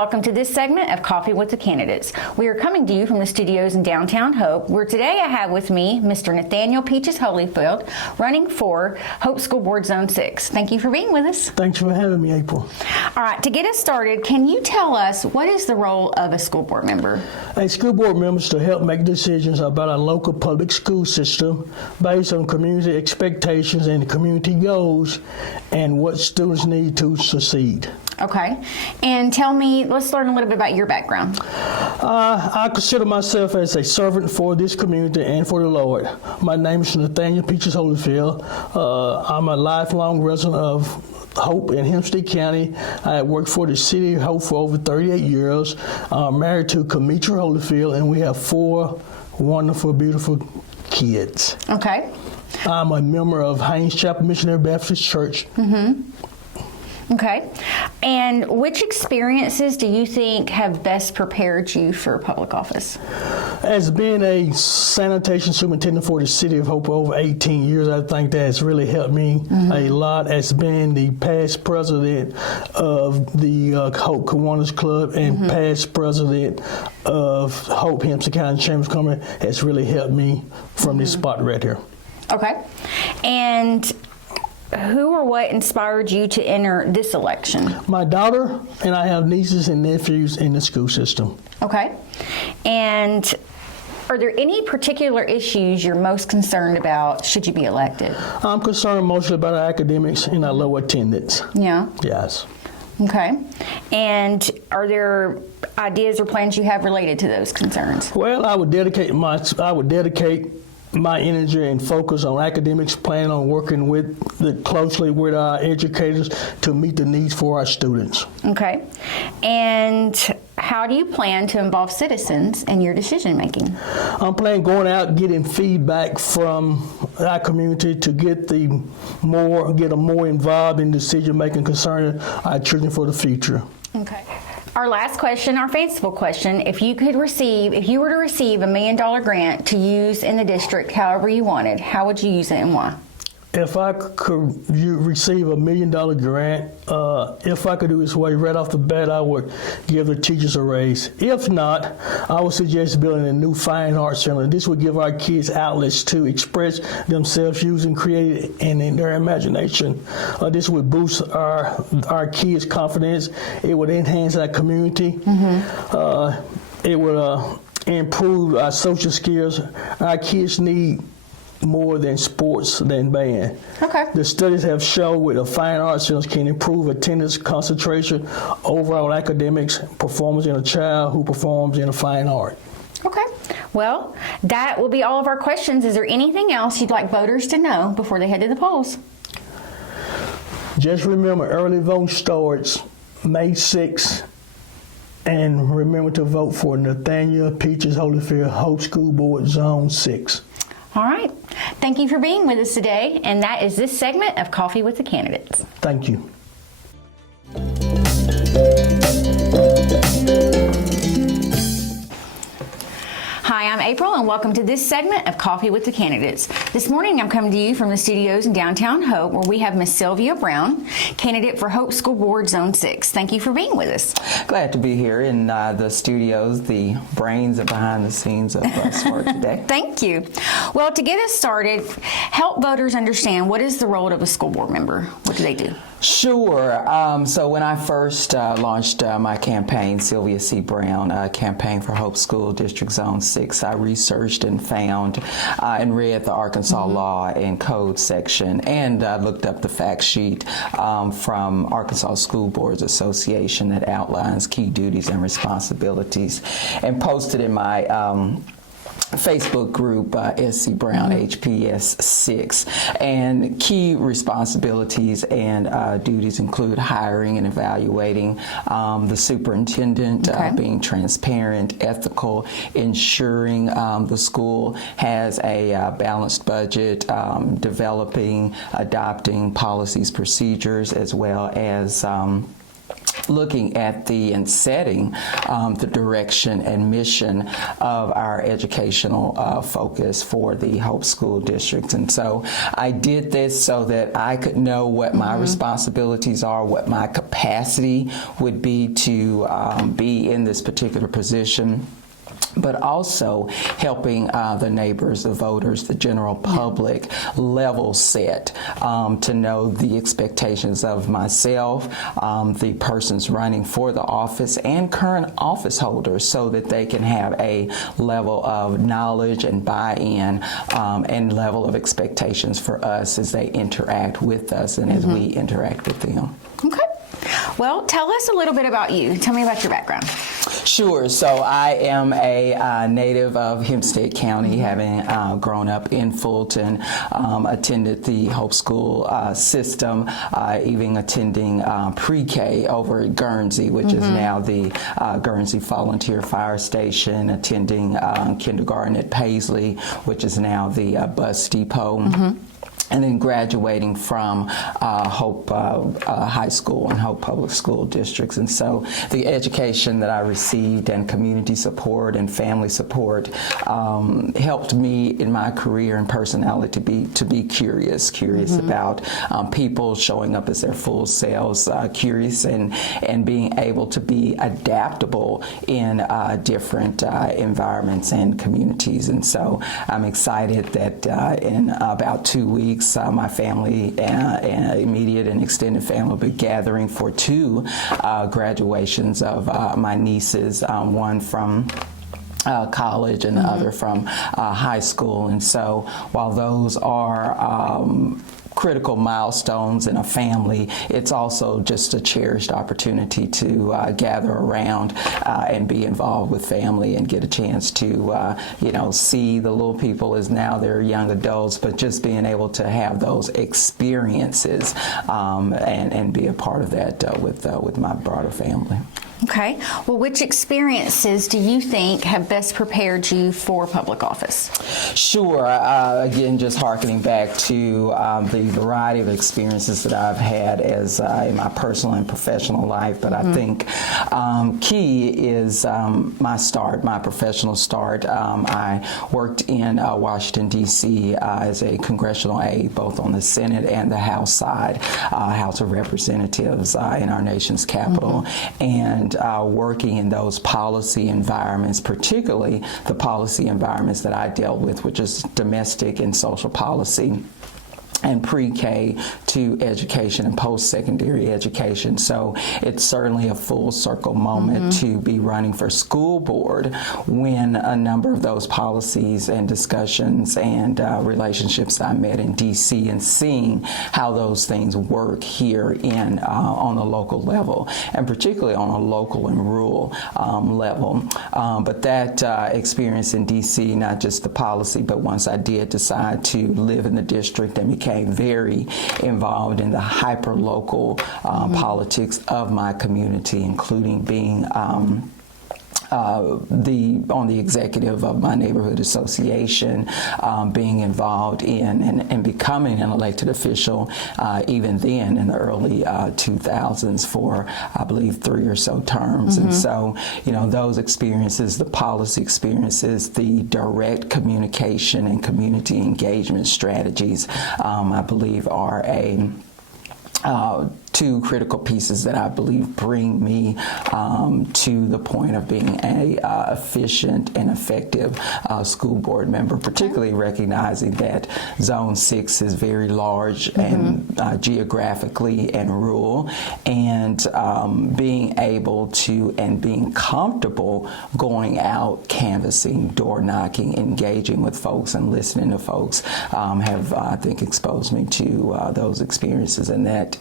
welcome to this segment of Coffee with the Candidates. We are coming to you from the studios in downtown Hope, where today I have with me Mr. Nathaniel Peaches Holyfield, running for Hope School Board Zone 6. Thank you for being with us. Thanks for having me, April. All right, to get us started, can you tell us what is the role of a school board member? A school board member is to help make decisions about our local public school system based on community expectations and community goals and what students need to succeed. Okay, and tell me, let's learn a little bit about your background. I consider myself as a servant for this community and for the Lord. My name is Nathaniel Peaches Holyfield. I'm a lifelong resident of Hope in Hempstead County. I have worked for the city of Hope for over 38 years. I'm married to Kamitra Holyfield, and we have 4 wonderful, beautiful kids. Okay. I'm a member of Haynes Chapel Missionary Baptist Church. Okay. And which experiences do you think have best prepared you for public office? As being a sanitation superintendent for the city of Hope for over 18 years, I think that has really helped me a lot. As being the past president of the Hope Kiwanis Club and past president of Hope Hempstead County Chamber of Commerce has really helped me from this spot right here. Okay. And who or what inspired you to enter this election? My daughter, and I have nieces and nephews in the school system. Okay. And are there any particular issues you're most concerned about should you be elected? I'm concerned mostly about our academics and our low attendance. Yeah. Yes. Okay. And are there ideas or plans you have related to those concerns? Well, I would dedicate my energy and focus on academics, plan on working closely with our educators to meet the needs for our students. Okay. And how do you plan to involve citizens in your decision making? I'm planning going out getting feedback from our community to get them more involved in decision making concerning our children for the future. Okay. Our last question, our faithful question, if you were to receive $1 million grant to use in the district however you wanted, how would you use it and why? If I could receive $1 million grant, if I could do this way right off the bat, I would give the teachers a raise. If not, I would suggest building a new fine arts center. This would give our kids outlets to express themselves using creative and in their imagination. This would boost our kids' confidence. It would enhance our community. It would improve our social skills. Our kids need more than sports than band. Okay. The studies have shown with the fine arts centers can improve attendance, concentration, overall academics, performance in a child who performs in a fine art. Okay. Well, that will be all of our questions. Is there anything else you'd like voters to know before they head to the polls? Just remember, early voting starts May 6th. And remember to vote for Nathaniel Peaches Holyfield, Hope School Board Zone 6. All right. Thank you for being with us today, and that is this segment of Coffee with the Candidates. Thank you. Hi, I'm April, and welcome to this segment of Coffee with the Candidates. This morning, I'm coming to you from the studios in downtown Hope, where we have Miss Sylvia Brown, candidate for Hope School Board Zone 6. Thank you for being with us. Glad to be here in the studios. The brains are behind the scenes of us for today. Thank you. Well, to get us started, help voters understand what is the role of a school board member. What do they do? Sure. So when I first launched my campaign, Sylvia C. Brown, Campaign for Hope School District Zone 6, I researched and found and read the Arkansas Law and Code section and looked up the fact sheet from Arkansas School Boards Association that outlines key duties and responsibilities and posted in my Facebook group, SC Brown HPS 6, and key responsibilities and duties include hiring and evaluating the superintendent, being transparent, ethical, ensuring the school has a balanced budget, developing, adopting policies, procedures, as well as looking at and setting the direction and mission of our educational focus for the Hope School District. And so I did this so that I could know what my responsibilities are, what my capacity would be to be in this particular position, but also helping the neighbors, the voters, the general public level set to know the expectations of myself, the persons running for the office, and current office holders, so that they can have a level of knowledge and buy-in and level of expectations for us as they interact with us and as we interact with them. Okay. Well, tell us a little bit about you. Tell me about your background. Sure. So I am a native of Hempstead County, having grown up in Fulton, attended the Hope School system, even attending pre-K over at Guernsey, which is now the Guernsey Volunteer Fire Station, attending kindergarten at Paisley, which is now the bus depot. And then graduating from Hope High School and Hope Public School Districts. And so the education that I received and community support and family support helped me in my career and personality to be curious about people, showing up as their full selves, curious and being able to be adaptable in different environments and communities. And so I'm excited that in about 2 weeks, my family, immediate and extended family, will be gathering for 2 graduations of my nieces, one from college and the other from high school. And so while those are critical milestones in a family, it's also just a cherished opportunity to gather around and be involved with family and get a chance to see the little people as now they're young adults, but just being able to have those experiences and be a part of that with my broader family. Okay. Well, which experiences do you think have best prepared you for public office? Sure. Again, just hearkening back to the variety of experiences that I've had as in my personal and professional life, but I think key is my professional start. I worked in Washington, D.C. As a congressional aide, both on the Senate and the House side, House of Representatives in our nation's capital, and working in those policy environments, particularly the policy environments that I dealt with, which is domestic and social policy, and pre-K to education and post-secondary education. So it's certainly a full circle moment to be running for school board when a number of those policies and discussions and relationships I met in DC, and seeing how those things work here in on a local level, and particularly on a local and rural level. But that experience in DC, not just the policy, but once I did decide to live in the district and became very involved in the hyper-local politics of my community, including being on the executive of my neighborhood association, being involved in and becoming an elected official even then in the early 2000s for, I believe, 3 or so terms. And so, those experiences, the policy experiences, the direct communication and community engagement strategies, I believe are two critical pieces that I believe bring me to the point of being a efficient and effective school board member, particularly recognizing that Zone 6 is very large and geographically and rural, and being able to and being comfortable going out, canvassing, door knocking, engaging with folks and listening to folks have, I think, exposed me to those experiences and that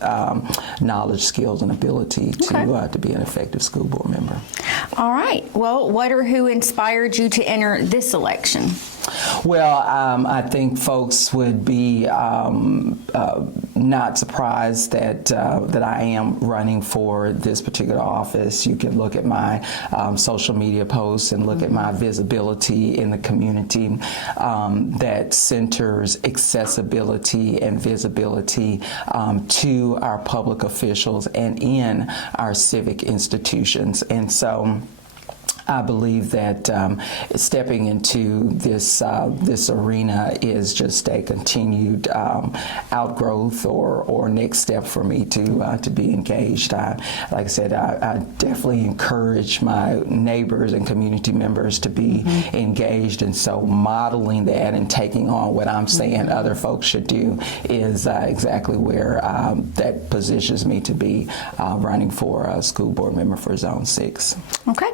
knowledge, skills, and ability to be an effective school board member. All right. Well, what or who inspired you to enter this election? Well, I think folks would be not surprised that I am running for this particular office. You can look at my social media posts and look at my visibility in the community that centers accessibility and visibility to our public officials and in our civic institutions. And so I believe that stepping into this arena is just a continued outgrowth or next step for me to be engaged. Like I said, I definitely encourage my neighbors and community members to be engaged, and so modeling that and taking on what I'm saying other folks should do is exactly where that positions me to be running for a school board member for Zone 6. Okay.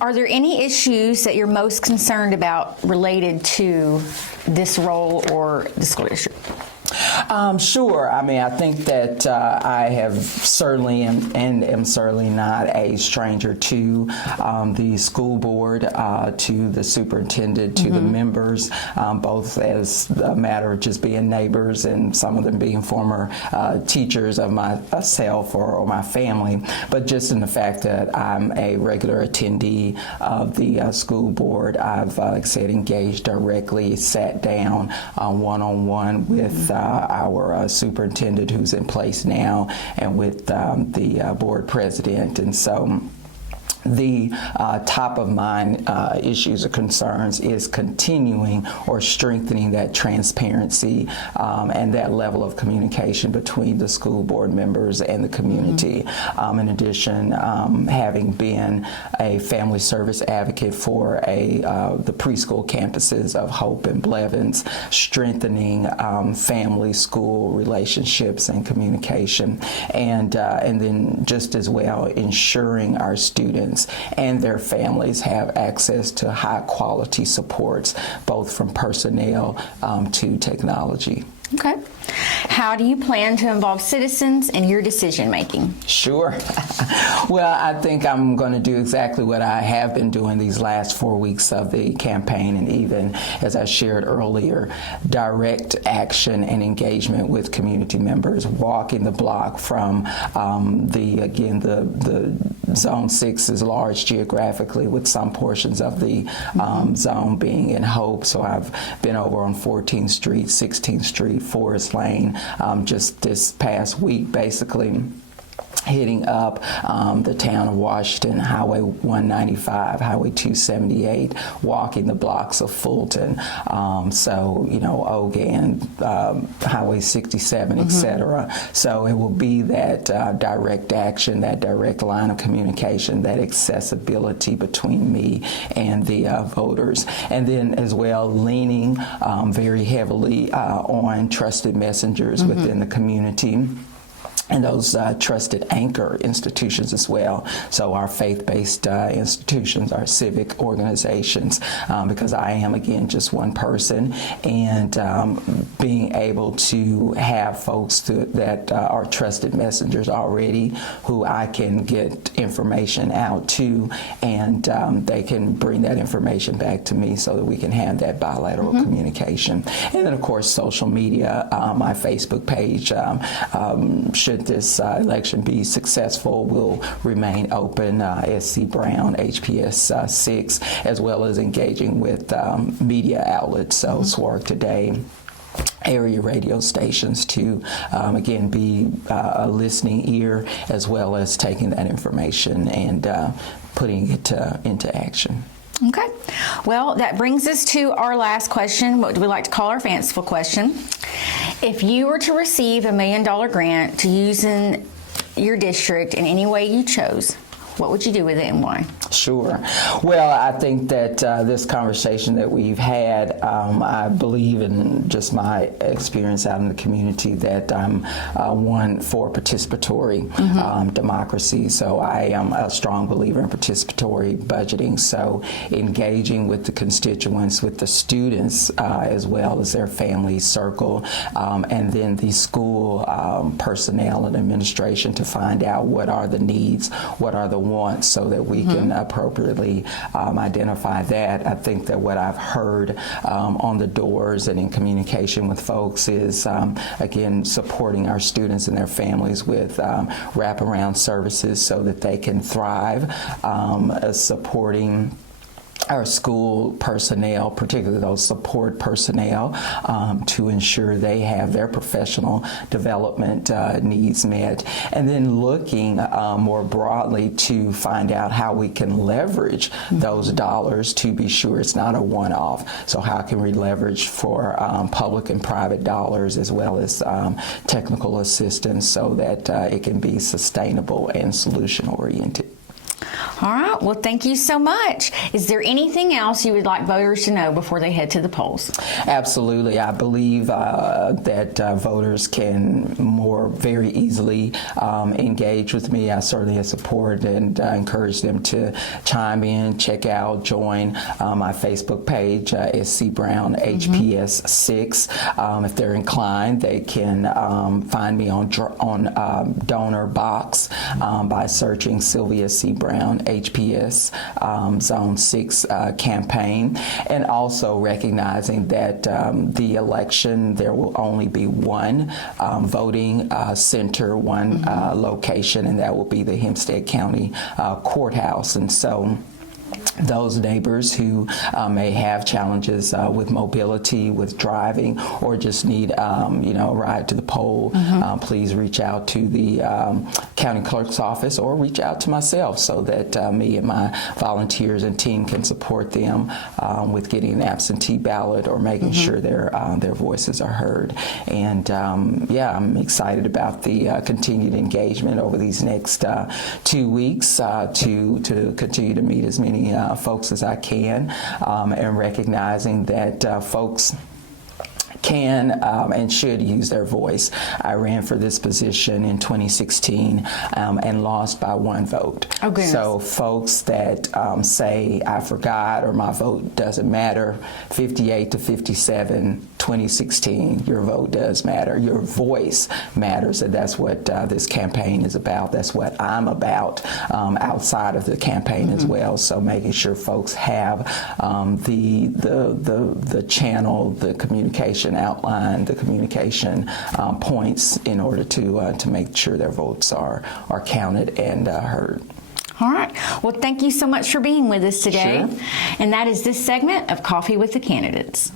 Are there any issues that you're most concerned about related to this role or the school district? Sure. I mean, I think that I have certainly and am certainly not a stranger to the school board, to the superintendent, to the members, both as a matter of just being neighbors and some of them being former teachers of myself or my family, but just in the fact that I'm a regular attendee of the school board. I've, like I said, engaged directly, sat down one-on-one with our superintendent who's in place now, and with the board president. And so the top of mind issues or concerns is continuing or strengthening that transparency and that level of communication between the school board members and the community. In addition, having been a family service advocate for the preschool campuses of Hope and Blevins, strengthening family-school relationships and communication, and then just as well ensuring our students and their families have access to high quality supports, both from personnel to technology. Okay. How do you plan to involve citizens in your decision making? Sure. Well, I think I'm going to do exactly what I have been doing these last 4 weeks of the campaign, and even as I shared earlier, direct action and engagement with community members, walking the block from the Zone 6 is large geographically, with some portions of the zone being in Hope. So I've been over on 14th Street, 16th Street, Forest Lane, just this past week, basically hitting up the town of Washington, Highway 195, Highway 278, walking the blocks of Fulton, Ogan, Highway 67, etc. So it will be that direct action, that direct line of communication, that accessibility between me and the voters. And then as well, leaning very heavily on trusted messengers within the community, and those trusted anchor institutions as well. So our faith-based institutions, our civic organizations, because I am, again, just one person, and being able to have folks that are trusted messengers already, who I can get information out to, and they can bring that information back to me so that we can have that bilateral communication. And then, of course, social media, my Facebook page, should this election be successful, will remain open, SC Brown, HPS 6, as well as engaging with media outlets, so SWARC Today, area radio stations, to again be a listening ear, as well as taking that information and putting it into action. Okay. Well, that brings us to our last question. What do we like to call our fanciful question? If you were to receive $1 million grant to use in your district in any way you chose, what would you do with it and why? Sure. Well, I think that this conversation that we've had, I believe in just my experience out in the community that I'm one for participatory democracy. So I am a strong believer in participatory budgeting. So engaging with the constituents, with the students, as well as their family circle, and then the school personnel and administration to find out what are the needs, what are the want so that we can appropriately identify that. I think that what I've heard on the doors and in communication with folks is, again, supporting our students and their families with wraparound services so that they can thrive, supporting our school personnel, particularly those support personnel, to ensure they have their professional development needs met, and then looking more broadly to find out how we can leverage those dollars to be sure it's not a one-off. So how can we leverage for public and private dollars as well as technical assistance so that it can be sustainable and solution-oriented. All right. Well, thank you so much. Is there anything else you would like voters to know before they head to the polls? Absolutely. I believe that voters can very easily engage with me. I certainly support and encourage them to chime in, check out, join my Facebook page, SC Brown HPS 6. If they're inclined, they can find me on Donor Box by searching Sylvia C. Brown HPS Zone 6 campaign, and also recognizing that the election, there will only be one voting center, one location, and that will be the Hempstead County Courthouse. And so those neighbors who may have challenges with mobility, with driving, or just need a ride to the poll, please reach out to the county clerk's office or reach out to myself so that me and my volunteers and team can support them with getting an absentee ballot or making sure their voices are heard. And I'm excited about the continued engagement over these next 2 weeks to continue to meet as many folks as I can, and recognizing that folks can and should use their voice. I ran for this position in 2016 and lost by 1 vote. Oh, goodness. So folks that say I forgot or my vote doesn't matter, 58 to 57, 2016, your vote does matter. Your voice matters, and that's what this campaign is about. That's what I'm about outside of the campaign as well. So making sure folks have the channel, the communication outline, the communication points in order to make sure their votes are counted and heard. All right. Well, thank you so much for being with us today. Sure. And that is this segment of Coffee with the Candidates.